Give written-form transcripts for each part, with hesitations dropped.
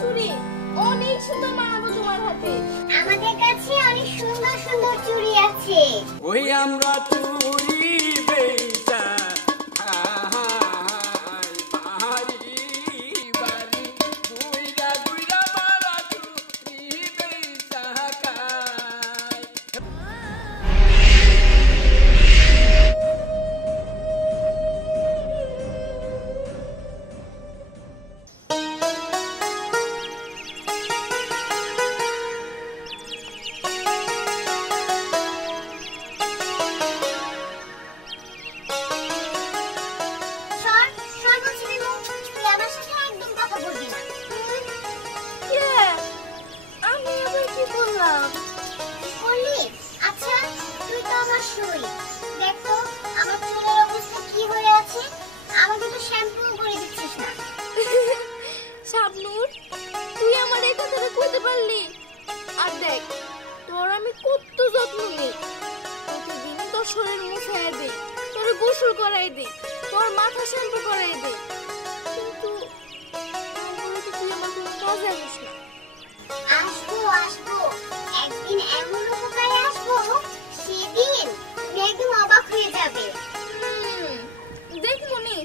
চুড়ি অনেক সুন্দর মানাবো তোমার হাতে। আমাদের কাছে অনেক সুন্দর সুন্দর চুড়ি আছে। ওই আমরা চুড়ি বেচা শাবনূর, তুই আমার এই কথাটা কইতে পারলি? আর দেখ, তোর আমি কত যত্ন নিই। প্রতিদিনই তোর শরীর মুছাইয়া দিই, তোর গোসল করাই দিই, তোর মাথা শ্যাম্পু করাই দিই, কিন্তু তুই আমার কোনো কাজে আসিস না। আসবো আসবো, একদিন এমন উপকারে আসবো, সেদিন তুমি একদম অবাক হয়ে যাবে। দেখ মনি,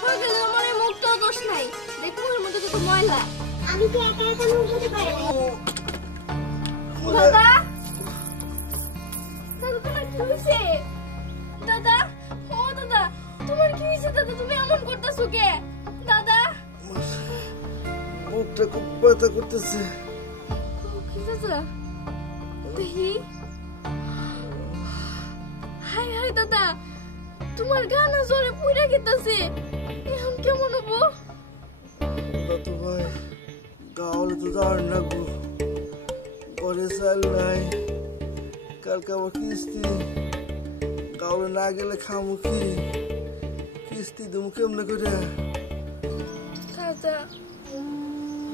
সকালে আমার এই মুখটাও দোষ নাই। দেখ মুখের মধ্যে কত ময়লা। আমি তো একা একা মুখ ধুতে পারি না। দাদা, দাদা তোমার কি হয়েছে? দাদা, ও দাদা, তোমার কি হয়েছে? দাদা তুমি এমন করতেছো কে? দাদা, মুখটা খুব ব্যথা করতেছে। কি দাদা? দেখি। হাই হাই দাদা, তোমার গানা জোরে পুইরা গেতাছে। এখন কেমন হবো? দাদু ভাই, গাওলে তো যাওয়ার না গো, ঘরে চাল নাই, কালকে আবার কিস্তি, গাওলে না গেলে খামু কি, কিস্তি দেবো কেমনে করে? দাদা,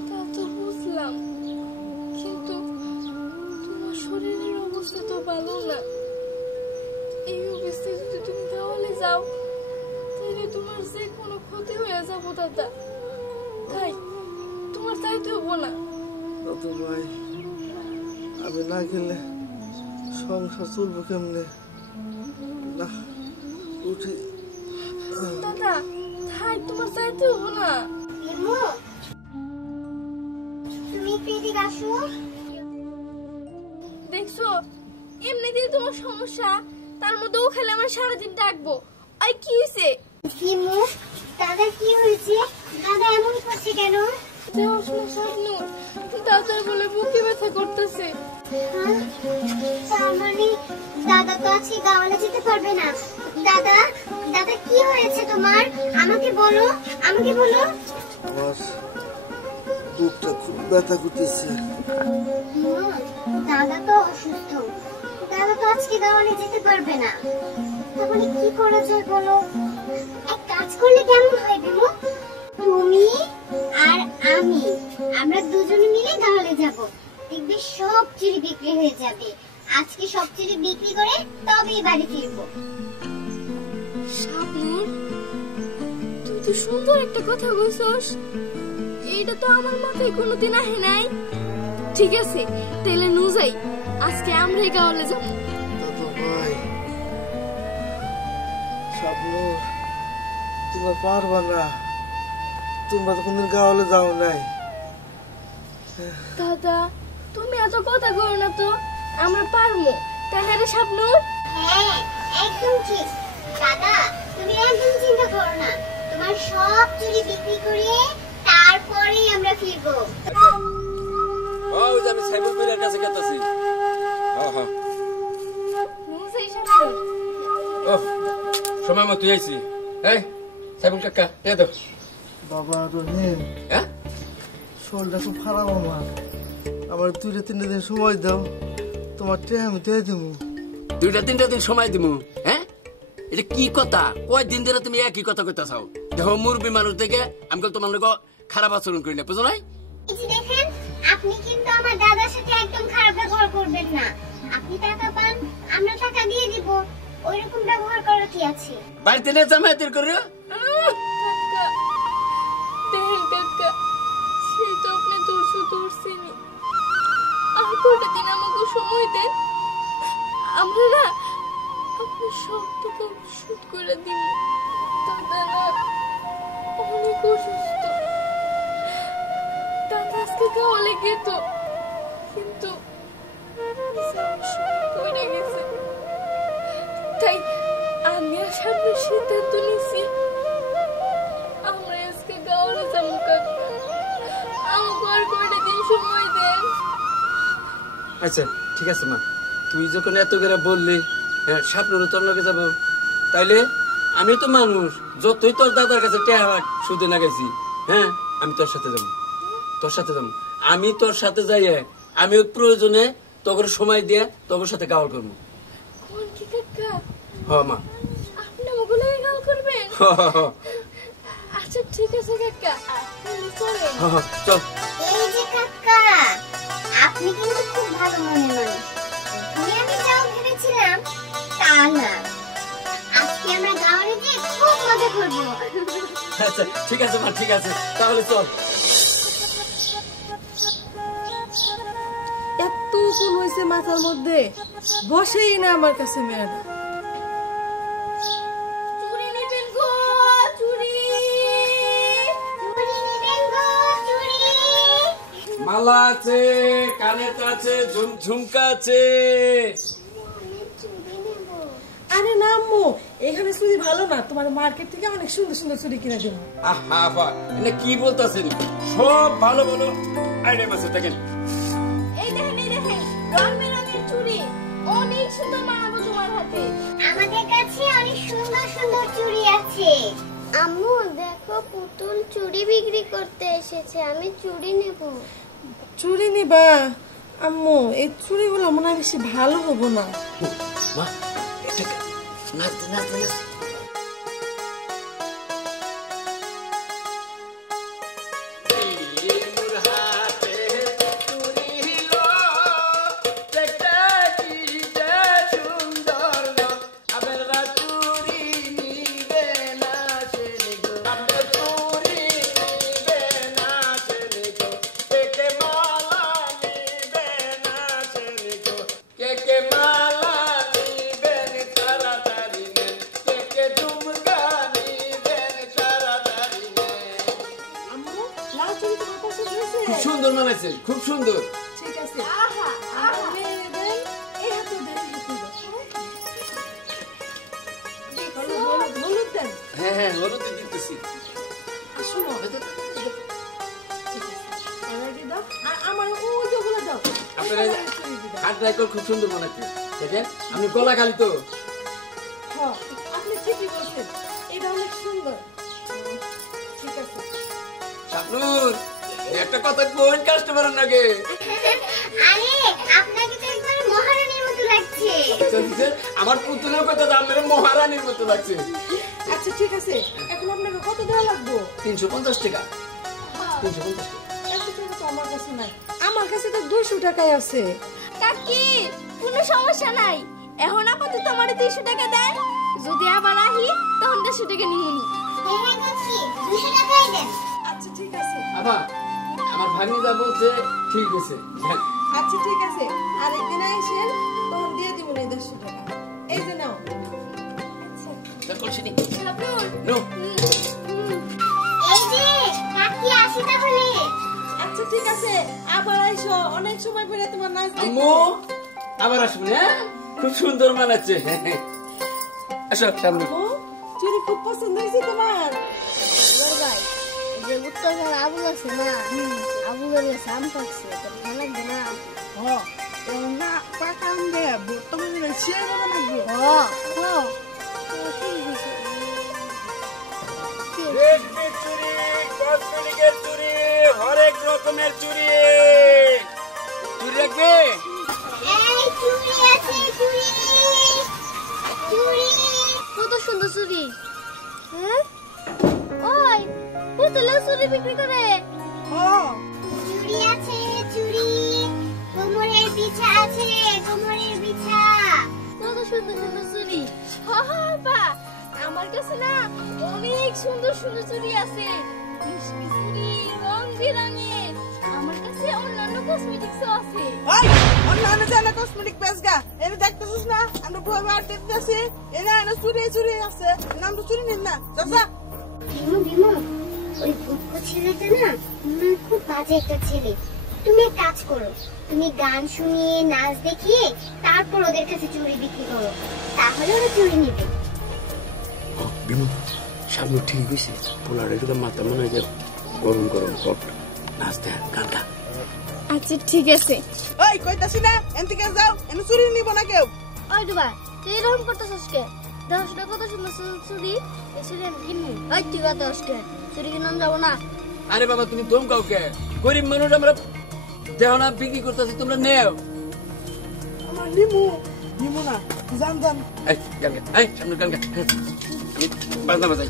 তা তো বুঝলাম, কিন্তু তোমার শরীরের অবস্থা তো ভালো না। এই অবস্থায় যদি তুমি তাহলে যাও, তাহলে তোমার যে কোনো ক্ষতি হয়ে যাবো দাদা। তাই তোমার চাইতে হবো না। দাদু ভাই, আমি না গেলে সংসার চলবো কেমনে? না, উঠি। দাদা, তাই তোমার চাইতে হবো না। তুমি এদিকে আসো। দেখছো, এমনিতেই তোমার সমস্যা, তার মধ্যে ও খেলে আমার সারাদিন ডাকবো। আই কি হয়েছে? কিমু, দাদা কি হয়েছে? দাদা এমন করছে কেন? শাবনূর, দাদা বলে বুকে ব্যথা করতেছে। তার মানে দাদা তো আজকে গাওয়ালে যেতে পারবে না। দাদা, দাদা কি হয়েছে তোমার? আমাকে বলো, আমাকে বলো। আমার বুকটা খুব ব্যথা করতেছে। দাদা তো অসুস্থ, দাদা তো আজকে গাওয়ালে যেতে পারবে না। তাহলে কি করা যায় বলো? এক কাজ করলে কেমন হয় বিমু? তুমি আর আমি, আমরা দুজনে মিলে গাওয়ালে যাব। দেখবে সব চুড়ি বিক্রি হয়ে যাবে। আজকে সব চুড়ি বিক্রি করে তবেই বাড়ি ফিরবো। শাবনূর, তুই তো সুন্দর একটা কথা কইছস। এইটা তো আমার মাথায় কোনোদিন আহে নাই। ঠিক আছে, তাহলে নু যাই, আজকে আমরাই গাওয়ালে যাব। দাদু ভাই, শাবনূর, তোমরা পারবা না, তোমরা তো কোনদিন গাওয়ালে যাও নাই। দাদা, তুমি এত কথা কইও না তো, আমরা পারবো। তাই না রে শাবনূর? হ্যাঁ, একদম ঠিক। দাদা, তুমি একদম চিন্তা করো না, তোমার সব চুড়ি বিক্রি করে তারপরেই আমরা ফিরবো। ওই যে আমি সাইবুল ভাইয়ের কাছে গেতাছি। হ্যাঁ হ্যাঁ, নু যাই শাবনূর। ও সময় মতো আইছি। এই সাইবুল কাকা, দে দাও। বাবা রহিম, হ্যাঁ, শরীরটা খুব খারাপ আমার, আমার 2-3 দিন সময় দাও, তোমার ট্রে আমি দিয়ে দেবো। 2-3 দিন সময় দিমু? হ্যাঁ, এটা কি কথা? কয়দিন ধরে তুমি একই কথা কইতাছাও? দেখো মুরবি মানুষ দেখে আমি তোমার লোক খারাপ আচরণ করি না, বুঝো নাই? এই যে দেখেন, আপনি কিন্তু আমার দাদার সাথে একদম খারাপ ব্যবহার করবেন না। আপনি টাকা পান, আমরা টাকা দিয়ে দিব। ওইরকম ব্যবহার করার কি আছে? বাড়িতে নিয়ে জামায়াতের করে কাকা দেখেন কাকা, সেই তো আপনি ধরছেনি। আর কটা দিন আমাকে সময় দেন, আমরা না আপনার সব টাকা শোধ করে দিব। দাদা না অনেক অসুস্থ, দাদা আজকে খাওয়ালে গেত, কিন্তু পড়ে গেছে। তাই আমি আর সামনে সিদ্ধান্ত নিছি আমরা আজকে গাওয়ালে যাবো। কাকা আমাকে আর কয়টা দিন সময় দেন। আচ্ছা ঠিক আছে মা, তুই যখন এত করে বললি হ্যাঁ স্বপ্নের তোর লগে যাবো, তাইলে আমি তো মানুষ, যতই তোর দাদার কাছে টেহা সুদে না গেছি, হ্যাঁ আমি তোর সাথে যাবো, আমি তোর সাথে যাই। আমি প্রয়োজনে তোর সময় দিয়ে তোর সাথে গাওয়াল করবো। কোন কি কাকা? হ মা, আপনি আমাকে লাগে গাওয়াল করবেন? আচ্ছা ঠিক আছে কাকা, আপনি চলেন। চল। এই যে কাকা, আপনি কিন্তু খুব ভালো মনের মানুষ। আমি যাও ভেবেছিলাম তা না, আজকে আমরা গাওয়ারে গিয়ে খুব মজা করবো। আচ্ছা ঠিক আছে মা, ঠিক আছে তাহলে চল। এত কোন হয়েছে মাথার মধ্যে, বসেই না আমার কাছে মেয়েরা। চুরি নেবেন গো, চুরি চুরি নেবেন গো, চুরি। মালা আছে, কানেতে আছে, ঝুমকা আছে। চুরি নেব। আরে না আম্মু, এখানে চুরি ভালো না, তোমার মার্কেট থেকে অনেক সুন্দর সুন্দর চুরি কিনে দেবো। আহা বা এটা কি বলতেছেন? সব ভালো ভালো আইটেম আছে, দেখেন। এই দেখেন রং বেরঙের চুড়ি, অনেক সুন্দর মানাবো তোমার হাতে। আমাদের কাছে অনেক সুন্দর সুন্দর চুড়ি আছে। আম্মু দেখো, পুতুল চুড়ি বিক্রি করতে এসেছে, আমি চুড়ি নেব। চুরি নিবা? আম্মু এই চুরিগুলো মনে হয় বেশি ভালো হবো না। মা এটা নাচতে নাচতে নাচতে আম্মু লাল চুরি তোমার পছন্দ হয়েছে? খুব সুন্দর মানাইছে, খুব সুন্দর। ঠিক আছে, আমার মেয়ে দেন, এই হাতে দেন, এই হাতে দেন। হলুদ দেন। হ্যাঁ হ্যাঁ হলুদ দিতেছি। আর শোনো, ঠিক আছে, এবার দিয়ে দাও, আর আমার ওই যেগুলো দাও। আপনারা এই চুড়ি দিয়ে দাও। হাত রাইকল খুব সুন্দর মানাইছে, দেখেন। আপনি গলা খালি তো। হ্যাঁ, আপনি ঠিকই বলছেন, এটা অনেক সুন্দর। ঠিক আছে। শাবনুর একটা কথা কোন কাস্টমারের নাকি? আরে আপনাকে তো একবার মহারানীর মতো লাগছে। আমার পুতুলের কথা আমার মহারানীর মতো লাগছে। আচ্ছা ঠিক আছে, এখন আপনাকে কত দেওয়া লাগবে? 350 টাকা। 350 টাকা। এত টাকা তো আমার কাছে নাই, আমার কাছে তো 200 টাকাই আছে। কাকি কোনো সমস্যা নাই, এখন আপাতত আমার 200 টাকা দেন, যদি আবার আহি তখন 150 টাকা নিমুনি। হ্যাঁ কাকি, 200 টাকাই দেন। আচ্ছা ঠিক আছে। আবা আমার ভাগ্নি যা বলছে ঠিক আছে। হ্যাঁ। আচ্ছা ঠিক আছে, আর একদিন আইসেন, তখন দিয়ে দিব না 150 টাকা। এই যে নাও। তারপর শুনি। শাবনুর নো। এই যে কাকি, আসি তাহলে। আচ্ছা ঠিক আছে, আবার আইসো, অনেক সময় পরে তোমার নাচ দেখবো। আম্মু আবার আসুন, হ্যাঁ খুব সুন্দর মানাচ্ছে। আসো সামনে। আম্মু, চুরি খুব পছন্দ হয়েছে তোমার? ভাই, যে উত্তরখান আবুল আছে না, আবুলের কাছে আম পাকছে, তো ভালো লাগবে না। না পাকা আম দেয়া, বর্তমানে শেয়ার করা লাগবে। চুরি, কসমেটিকের চুরি, হরেক রকমের চুরি। চুরি রাখবে? এই চুড়ি আছে, চুড়ি চুড়ি। কত সুন্দর চুড়ি। হ্যাঁ ওই পুতুলে চুড়ি বিক্রি করে। চুড়ি আছে, চুড়ি। কোমরের বিছা আছে, কোমরের বিছা। কত সুন্দর সুন্দর চুড়ি। বাবা আমার কাছে না অনেক সুন্দর সুন্দর চুড়ি আছে, রেশমি চুড়ি, রং বেরঙের। আমার কাছে অন্যান্য কসমেটিক্সও আছে। ওই অন্যান্য জানা কসমেটিক বেচগা এনে দেখতেছিস না আমরা বই বার দেখতেছি এনে এনে চুরি চুরি আছে নাম তো চুরি নিন না চাচা। বিমু বিমু ওই ভূত ছেলেটা না খুব বাজে একটা ছেলে। তুমি এক কাজ করো, তুমি গান শুনিয়ে নাচ দেখিয়ে তারপর ওদের কাছে চুড়ি বিক্রি করো, তাহলে ওরা চুড়ি নেবে। বিমু সামনে ঠিক হয়েছে, পোলার একটু মাথা মনে হয় যে গরম গরম কট নাচতে গান গা। আচ্ছা ঠিক আছে। ওই কইতাছি না এনতিকে যাও এনে চুরি নিব না কেউ। ওই দুবা তুই এরকম করতেছিস কে? 10 টাকা কত সুন্দর চুড়ি, এই চুড়ি আমি কিনবো। ওই তুই কত আসকে চুড়ি কিনলাম যাবো না। আরে বাবা তুমি দম কাউকে, গরিব মানুষ আমরা দেহ না বিক্রি করতেছি, তোমরা নেও। আমার নিমু নিমু না জান জান। এই গান গা, এই সামনে গান গা। আমি বাজনা বাজাই।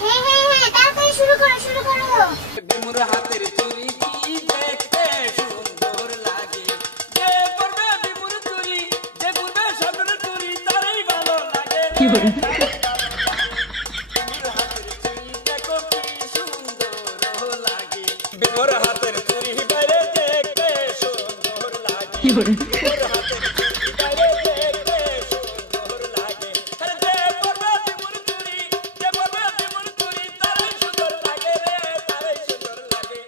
হ্যাঁ হ্যাঁ হ্যাঁ তাড়াতাড়ি শুরু করো শুরু করো। বিমুর হাতের চুরি কি দেখতে সুন্দর লাগে, যে পরবে বিমুর চুরি, যে পরবে সামনের চুরি তারই ভালো লাগে। বিমুর হাতের চুরি দেখো কি সুন্দর লাগে, বিমুর হাতের চুরি বাইরে দেখতে সুন্দর লাগে, বিমুর হাতের চুরি বাইরে দেখতে সুন্দর লাগে। আরে যে পরবে বিমুর চুরি, যে পরবে বিমুর চুরি তারই সুন্দর লাগে রে, তারই সুন্দর লাগে।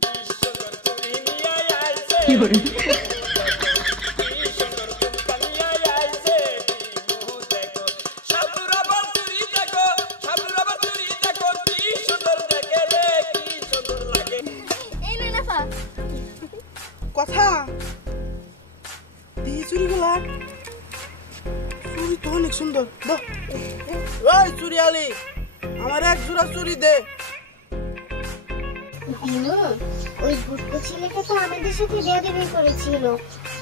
কি সুন্দর চুরি নিয়ে আইছে, কি সুন্দর চুমকা নিয়ে আইছে বিমু দেখো, সাবুর আবার চুরি দেখো, সাবুর আবার চুরি দেখো, কি সুন্দর দেখে রে, কি সুন্দর লাগে। এই নে নাফা। কথা দিয়ে চুরিগুলা চুরি তো অনেক সুন্দর। দাও ওই চুরি আলি আমার এক জোড়া চুরি দে। বিনু ওই ভূতকো ছেলেটা তো আমাদের সাথে বেয়াদবি করেছিল,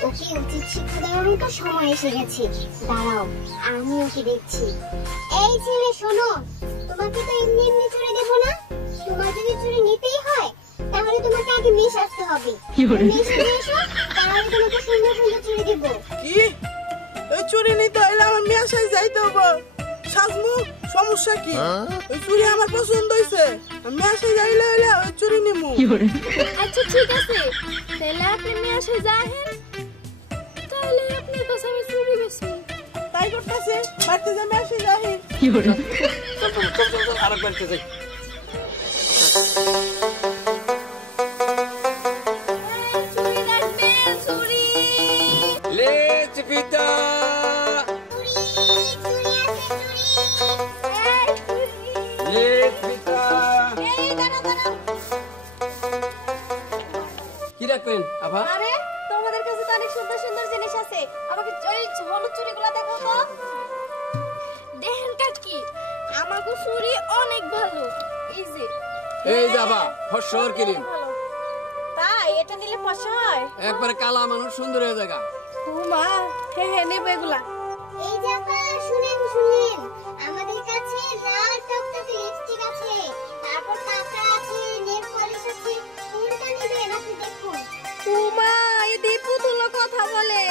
ওকে উচিত শিক্ষা দেওয়ার তো সময় এসে গেছে। দাঁড়াও আমি ওকে দেখছি। এই ছেলে শোনো, তোমাকে তো এমনি এমনি চুরি দেবো না, তোমার যদি চুরি নিতেই হয় তাহলে তোমাকে আগে মেশ আসতে হবে। মেশ নিয়ে এসো, তাহলে তোমাকে সুন্দর সুন্দর চুরি দেবো। কি ওই চুরি নিতে হইলে আমার মেয়ের সাথে যাইতে হবে। সাজমু সমস্যা কি? ওই চুরি আমার পছন্দ হইছে, আমি মেয়ের সাথে যাইলে হইলে ওই চুরি নিমু। আচ্ছা ঠিক আছে, তাহলে আপনি নিয়ে আসে যাহেন, তাহলে আপনার কাছে আমি চুরি বেশি। তাই করতেছে বাড়িতে যা মেয়ের সাথে যাই। চল চল চল চল চল আরেকবার যাই। চুরি রাখবেন, চুরি। লে চিপিতা লে চিপিতা কি রাখবেন আভা? আরে তোমাদের কাছে তো অনেক সুন্দর সুন্দর জিনিস আছে, আমাকে ওই হলুদ চুড়িগুলো দেখো তো। দেখেন কাকি, আমাকে চুড়ি অনেক ভালো। এই যাবা ফসর কিরিম তাই এটা নিলে পয়সা হয়? একবারে কালা মানুষ সুন্দর হয়ে জায়গা। মা হে হে নেব এগুলা। এই যে আপা শুনেন শুনেন, আমাদের কাছে লাল টকটকে লিপস্টিক আছে, তারপর কাঁকড়া আছে, নেল পলিশ আছে, কোনটা নেবেন আপনি দেখুন। মা এই দীপু তুলো কথা বলে।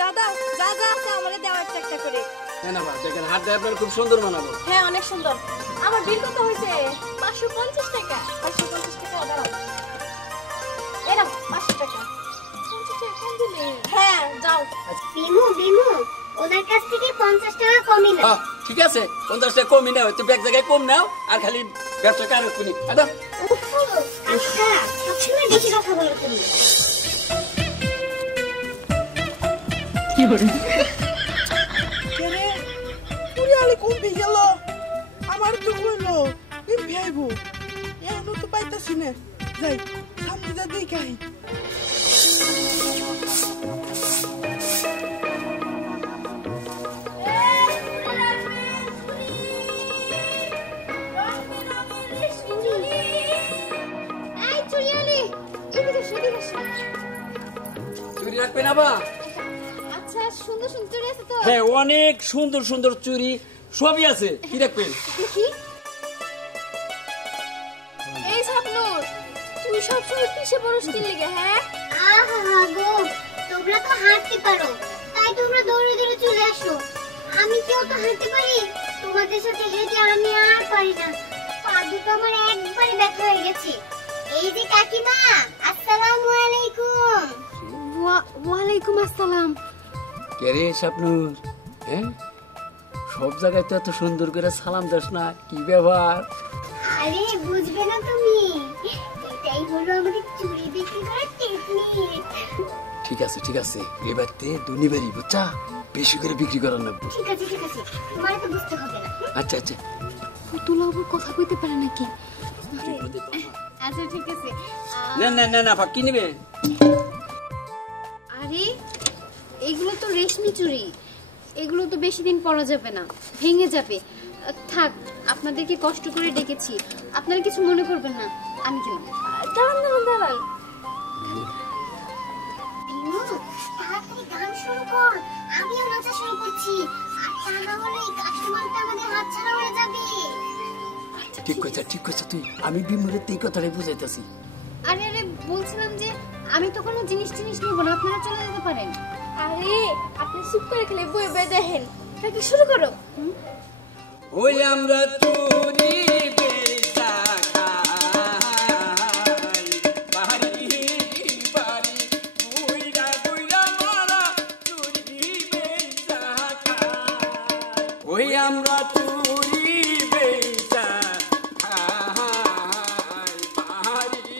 দাদা যা যা আছে আমারে দেওয়ার চেষ্টা করে। হ্যাঁ না বা দেখেন হাত দিয়ে আপনার খুব সুন্দর বানাবো। হ্যাঁ অনেক সুন্দর। আমার বিল কত হয়েছে? 550 টাকা। 550 টাকা দাও। এরা 500 টাকা। 50 টাকা কম দিলে। হ্যাঁ যাও। বিমু বিমু ওনার কাছ থেকে 50 টাকা কমই না। ঠিক আছে 50 টাকা কমই নাও, তুই এক জায়গায় কম নাও আর খালি ব্যবসা কার কোনি আদা। উফ আচ্ছা সবসময় বেশি কথা বলো তুমি। কেরে চুরি আলি কমবি গেল, আমার তো কইলো এমপি আইবো, এখনো তো পাইতাছি না। যাই সামনে যা দেখাই। এই চুরি আলি এদিকে এদিকে চুরি রাখবেন আবা? আচ্ছা সুন্দর সুন্দর চুড়ি আছে তো? হ্যাঁ অনেক সুন্দর সুন্দর চুরি সবই আছে, কি রাখবেন? দেখি। এই স্বপ্নুর তুই সব সময় পিছে পড়স কি লিগে? হ্যাঁ তোমরা তো হাঁটতে পারো, তাই তোমরা দৌড়ে দৌড়ে চলে আসো। আমি কেউ তো হাঁটতে পারি, তোমাদের সাথে হেঁটে আমি আর পারি না। পা দুটো আমার একবারে ব্যথা হয়ে গেছে। এই যে কাকিমা, আসসালামু আলাইকুম। ওয়ালাইকুম আসসালাম। কে রে স্বপ্নুর? হ্যাঁ, সব জায়গায় তো এত সুন্দর করে সালাম দাস না, কি ব্যাপার? আরে বুঝবে না তুমি, এটাই হলো আমাদের চুরি বিক্রি করার টেকনিক। ঠিক আছে ঠিক আছে, এবার তে দুনিবারই বুঝছা, বেশি করে বিক্রি করার লাগবে। ঠিক আছে ঠিক আছে, তোমার তো বুঝতে হবে না। আচ্ছা আচ্ছা, পুতুল আবার কথা কইতে পারে নাকি? আচ্ছা ঠিক আছে। না না না না, ফাঁকি নিবে। আরে এগুলো তো রেশমি চুড়ি, এগুলো তো বেশি দিন পরা যাবে না, ভেঙে যাবে। থাক, আপনাদেরকে কষ্ট করে ডেকেছি, আপনারা কিছু মনে করবেন না। আমি কেন? দাঁড়ান দাঁড়ান দাঁড়ান। বিনু, তাড়াতাড়ি গান শুরু কর, আমিও নাচা শুরু করছি। আর তা না হলে এই কাস্টমারটা আমাদের হাতছাড়া হয়ে যাবে। ঠিক কইছা ঠিক কইছা তুই, আমি বিমুরের এই কথাটাই বুঝাইতেছি। আরে আরে বলছিলাম যে আমি তো কোনো জিনিস নেব না, আপনারা চলে যেতে পারেন। আরে আপনি চুপ করে খেলে বই বই দেখেন, তাকে শুরু করো। ওই আমরা চুরি বেচা খাই, বাড়ি বাড়ি বুইরা বুইরা মারা চুরি বেচা খাই। ওই আমরা চুরি বেচা খাই, বাড়ি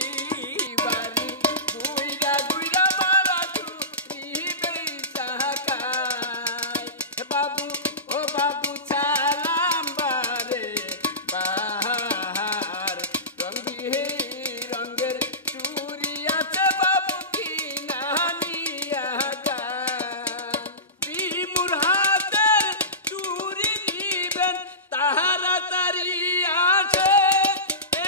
বাড়ি বুইরা বুইরা মারা চুরি বেচা খাই। বাবু ও বাবু সালাম বারে বাহার, রঙের চুরি আছে বাবু কি নানিয়া গান। বিমুর হাতের চুরি নিবেন তাড়াতাড়ি আসে,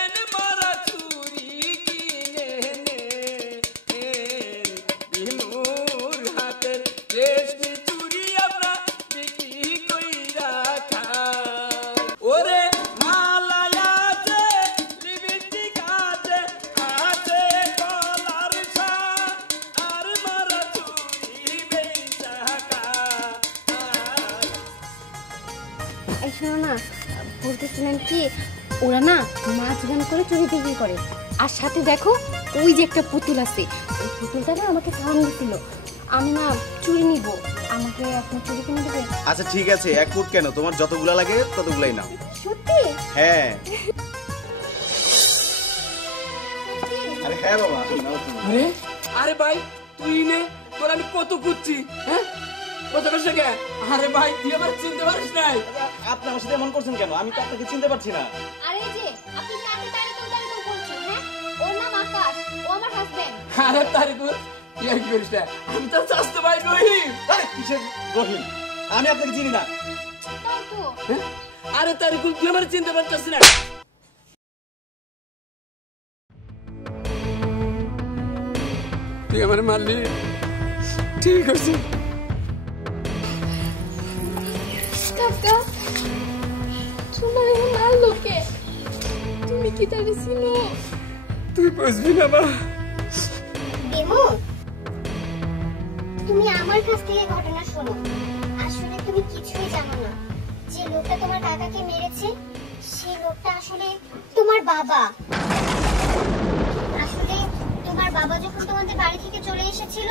এন মারা চুরি কিনে নেন। বিমুর হাতের রেশমি চুরি আমরা বিক্রি কইরা খাই। ওরে মালা আছে, লিপস্টিক আছে, আছে গলার শান, আর মারা চুরি বেচা খাই। এই শোনো না, বলতেছিলেন কি, ওরা না নাচ গান করে চুরি বিক্রি করে। আর সাথে দেখো ওই যে একটা পুতুল আছে, ওই পুতুলটা না আমাকে সালাম দিছিল। আমি না চুরি নিব, আমাকে আপনি চুরি কিনে দেবেন? আচ্ছা ঠিক আছে, এক ফুট কেন, তোমার যতগুলা লাগে ততগুলাই নাও। সত্যি? হ্যাঁ। আরে হ্যাঁ বাবা, নাও তুমি। আরে আরে ভাই তুই নে, তোর আমি কত খুঁজছি। হ্যাঁ, কত কষ্ট কে? আরে ভাই তুই আমার চিনতে পারিস নাই? আপনি আমার সাথে এমন করছেন কেন? আমি তো আপনাকে চিনতে পারছি না। আরে যে আপনি কাকে তারিকুল বলছেন? হ্যাঁ, ওর নাম আকাশ, ও আমার হাজবেন্ড। আরে তারিকুল তুই আর কি করিস না? আমি তো চাস্তে ভাই রহিম। আরে কিসের রহিম? আমি আপনাকে চিনি না। তাও তো। হ্যাঁ? আরে তারিকুল তুই আমার চিনতে পারছিস না? তুই আমার মারলি, ঠিক আছে। কাকা, তোমার এখন আর লোকে, তুমি কি তারে চিনো? তুই বুঝবি না মা। বিমু, তুমি আমার কাছ থেকে ঘটনা শোনো। আসলে তুমি কিছুই জানো না। যে লোকটা তোমার কাকাকে মেরেছে, সেই লোকটা আসলে তোমার বাবা। আসলে তোমার বাবা যখন তোমাদের বাড়ি থেকে চলে এসেছিল,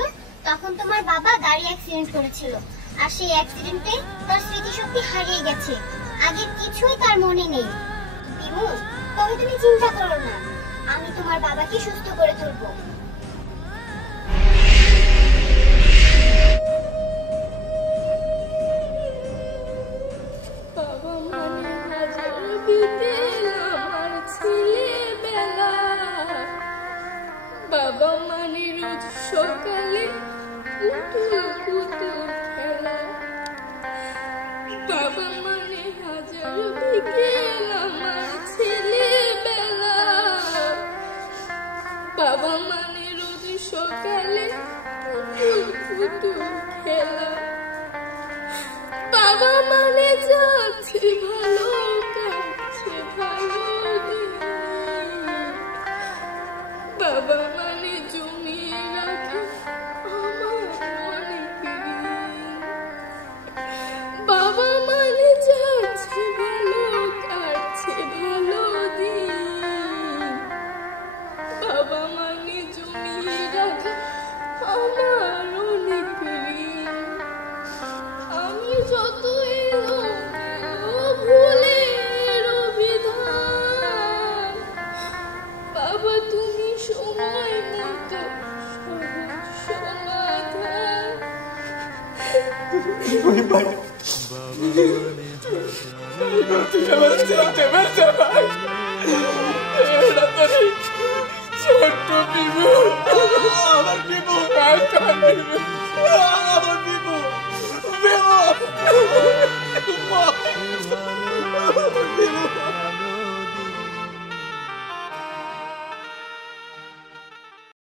তখন তোমার বাবা গাড়ি অ্যাক্সিডেন্ট করেছিল। আর সেই অ্যাক্সিডেন্টে তার স্মৃতিশক্তি হারিয়ে গেছে, আগের কিছুই তার মনে নেই। বিমু, তবে তুমি চিন্তা করো না, আমি তোমার বাবাকে সুস্থ করে তুলবো। বাবা মানে হাজার বিকেল আমার ছেলেবেলা, বাবা মানে রোজ সকালে পুতুল পুতুল খেলা, বাবা মানে হাজার বিকেল আমার ছেলেবেলা, বাবা মানে তুই আমার চিনতে পারছে ভাই, এটা তোর ছোট্ট বিমু।